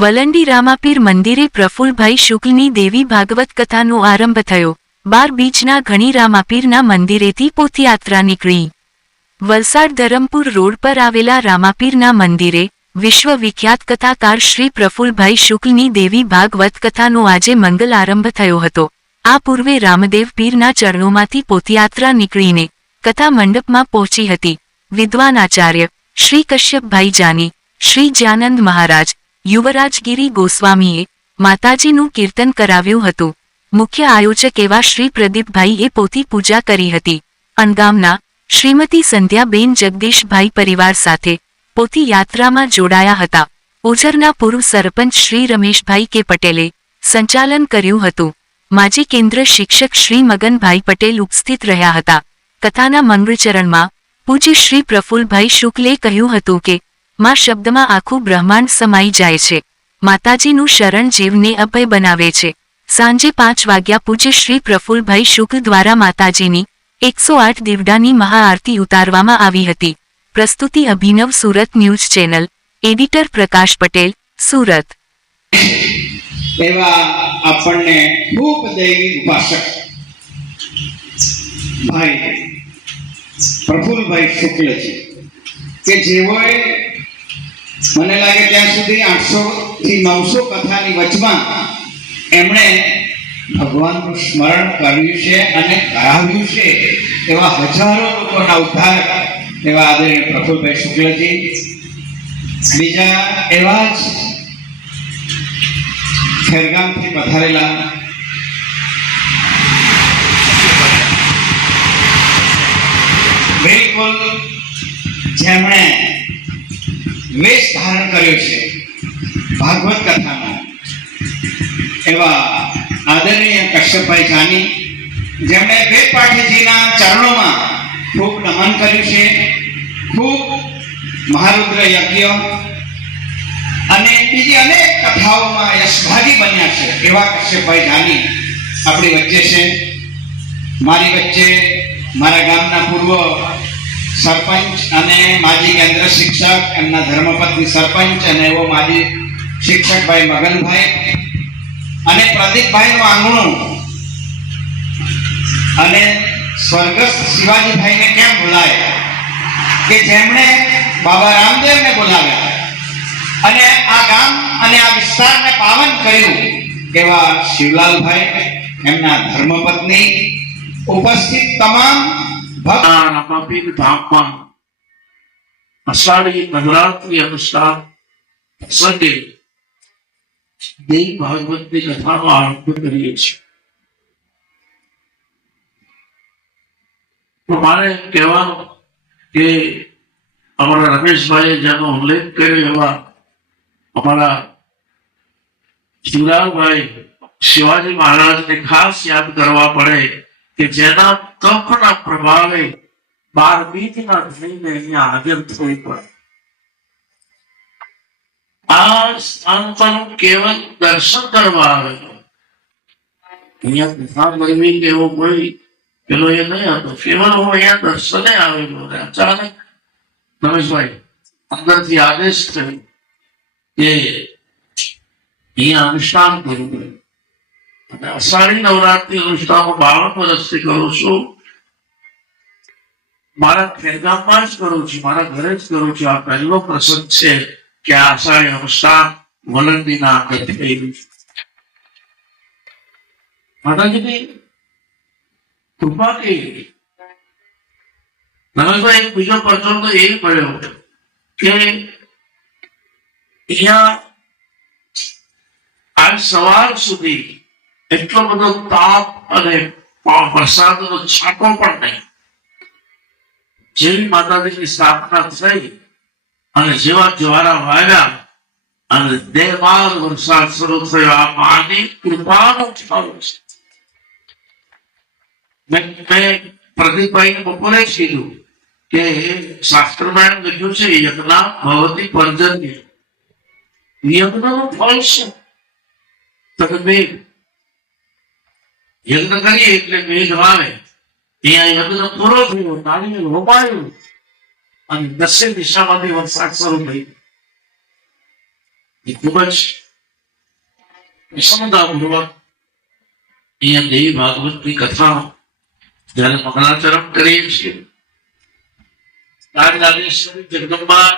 વલંડી રામાપીર મંદિરે પ્રફુલભાઈ શુક્લની દેવી ભાગવત કથાનો આરંભ થયો। 12 બીજના ઘણી રામાપીરના મંદિરેથી પોથયાત્રા નીકળી। વલસાડ ધરમપુર રોડ પર આવેલા રામાપીરના મંદિરે વિશ્વ વિખ્યાત કથાકાર શ્રી પ્રફુલભાઈ શુક્લની દેવી ભાગવત કથાનો આજે મંગલ આરંભ થયો હતો। આ પૂર્વે રામદેવ પીરના ચરણોમાંથી પોથયાત્રા નીકળીને કથા મંડપમાં પહોંચી હતી। વિદ્વાન આચાર્ય શ્રી કશ્યપભાઈ જાની, શ્રી જ્ઞાનંદ મહારાજ, યુવરાજગીરી ગોસ્વામીએ માતાજીનું કીર્તન કરાવ્યું હતું। મુખ્ય આયોજક એવા શ્રી પ્રદીપભાઈએ પોથી પૂજા કરી હતી। અણગામના શ્રીમતી સંધ્યાબેન જગદીશભાઈ પરિવાર સાથે પોથી યાત્રામાં જોડાયા હતા। ઓઝરના પૂર્વ સરપંચ શ્રી રમેશભાઈ કે પટેલે સંચાલન કર્યું હતું। માજી કેન્દ્ર શિક્ષક શ્રી મગનભાઈ પટેલ ઉપસ્થિત રહ્યા હતા। કથાના મંગળચરણમાં પૂજ્ય શ્રી પ્રફુલભાઈ શુક્લે કહ્યું હતું કે માં શબ્દમાં આખું બ્રહ્માંડ સમાઈ જાય છે। માતાજીનું શરણ જીવને અભય બનાવે છે। સાંજે 5 વાગ્યા પૂજ્ય શ્રી પ્રફુલભાઈ શુક્લ દ્વારા માતાજીની 108 દીવડાની મહાઆરતી ઉતારવામાં આવી હતી। પ્રસ્તુતિ અભિનવ સુરત ન્યૂઝ ચેનલ, એડિટર પ્રકાશ પટેલ, સુરત। એવા આપણને ખૂબ દૈવી ઉપાસક ભાઈ પ્રફુલભાઈ શુક્લજી કે જેઓએ મને લાગે ત્યાં સુધી 800 થી 900 કથાની વચમાં એમણે ભગવાનનું સ્મરણ કર્યું છે અને કરાવ્યું છે। એવા હજારો લોકોના ઉદ્ધાર એવા આદરણીય પ્રફુલભાઈ શુક્લજી। બીજા એવા જ ખેરગામથી પધારેલા બિલકુલ જેમણે વેશ ધારણ કર્યો છે ભાગવત કથાનો એવા આદરણીય કશ્યપભાઈ જાની, જેમણે વેદ પાઠીજીના ચરણોમાં ખૂબ નમન કર્યું છે। ખૂબ મહારુદ્ર યજ્ઞ અને બીજી અનેક કથાઓમાં યશભાગી બન્યા છે એવા કશ્યપભાઈ જાની આપણી વચ્ચે છે। મારી વચ્ચે મારા ગામના પૂર્વ સરપંચ અને માજી કેન્દ્ર શિક્ષક, એમના ધર્મપત્ની સરપંચ અને એવો માજી શિક્ષક ભાઈ મગનભાઈ અને પ્રદીપભાઈનું આંગણું અને સ્વર્ગસ્થ શિવાજીભાઈને કેમ ભૂલાય કે જેમણે બાબા રામદેવને બોલાવ્યા અને આ ગામ અને આ વિસ્તારને પાવન કર્યું એવા શિવલાલભાઈ, એમના ધર્મપત્ની, ઉપસ્થિત તમામ રામાપીર ધામમાં અષાઢી નવરાત્રી અનુસાર પ્રસંગે દેવી ભાગવતની કથાનો આરંભ કરીએ છીએ। તો મારે કહેવાનું કે અમારા રમેશભાઈએ જેનો ઉલ્લેખ કર્યો એવા અમારા શિવલાલભાઈ શિવાજી મહારાજને ખાસ યાદ કરવા પડે કે જેના તપના પ્રભાવે 12 બીજના ધણીને અહીંયા હાજર થવી પડે। આ સ્થાન પર કેવલ દર્શન કરવા આવે, અહીંયા કથા કરવી કે એવો કોઈ પેલો એ નહીં હતો। કેવલ હું અહીંયા દર્શને આવેલો, અચાનક રમેશભાઈ અંદરથી આદેશ થયો કે અહીંયા અનુષ્ઠાન કરવું। અને અષાઢી નવરાત્રી અનુષ્ઠાન 52 વર્ષથી કરું છું। મારા ખેરગામમાં જ કરું છું, મારા ઘરે જ કરું છું। આ પહેલો પ્રસંગ છે કે આ અષાઢી અનુષ્ઠાન વલંડીના આગળ થયેલું છે। માતાજીની કૃપા કેવી। રમેશભાઈ એક બીજો પ્રસંગ તો એ મળ્યો કે અહીંયા આજ સવાર સુધી એટલો બધો તાપ અને વરસાદનો છાંટો પણ નહીં। જેવી માતાજીની સ્થાપના થઈ અને જેવા જ્વારા વાગ્યા અને દેવાલ વરસાદ શરૂ થયો, આ માની કૃપાનું ફળ છે। મેં પ્રદીપભાઈને બપોરે જ કીધું કે શાસ્ત્રમાં લખ્યું છે યજ્ઞા ભવતી પર્જન્ય, યજ્ઞનું ફળ શું? તો મેઘ, યજ્ઞ કરીએ એટલે મેઘ આવે। અહીંયા યજ્ઞ પૂરો થયો, નાળિયેર રોપાયું અને દક્ષિણ દિશામાંથી વરસાદ શરૂ થઈ। એ ખૂબ જ પ્રસન્નતાપૂર્વક અહીંયા દેવી ભાગવતની કથા જયારે મંગળાચરણ કરીએ છીએ, રાજરાજેશ્વરી જગદંબા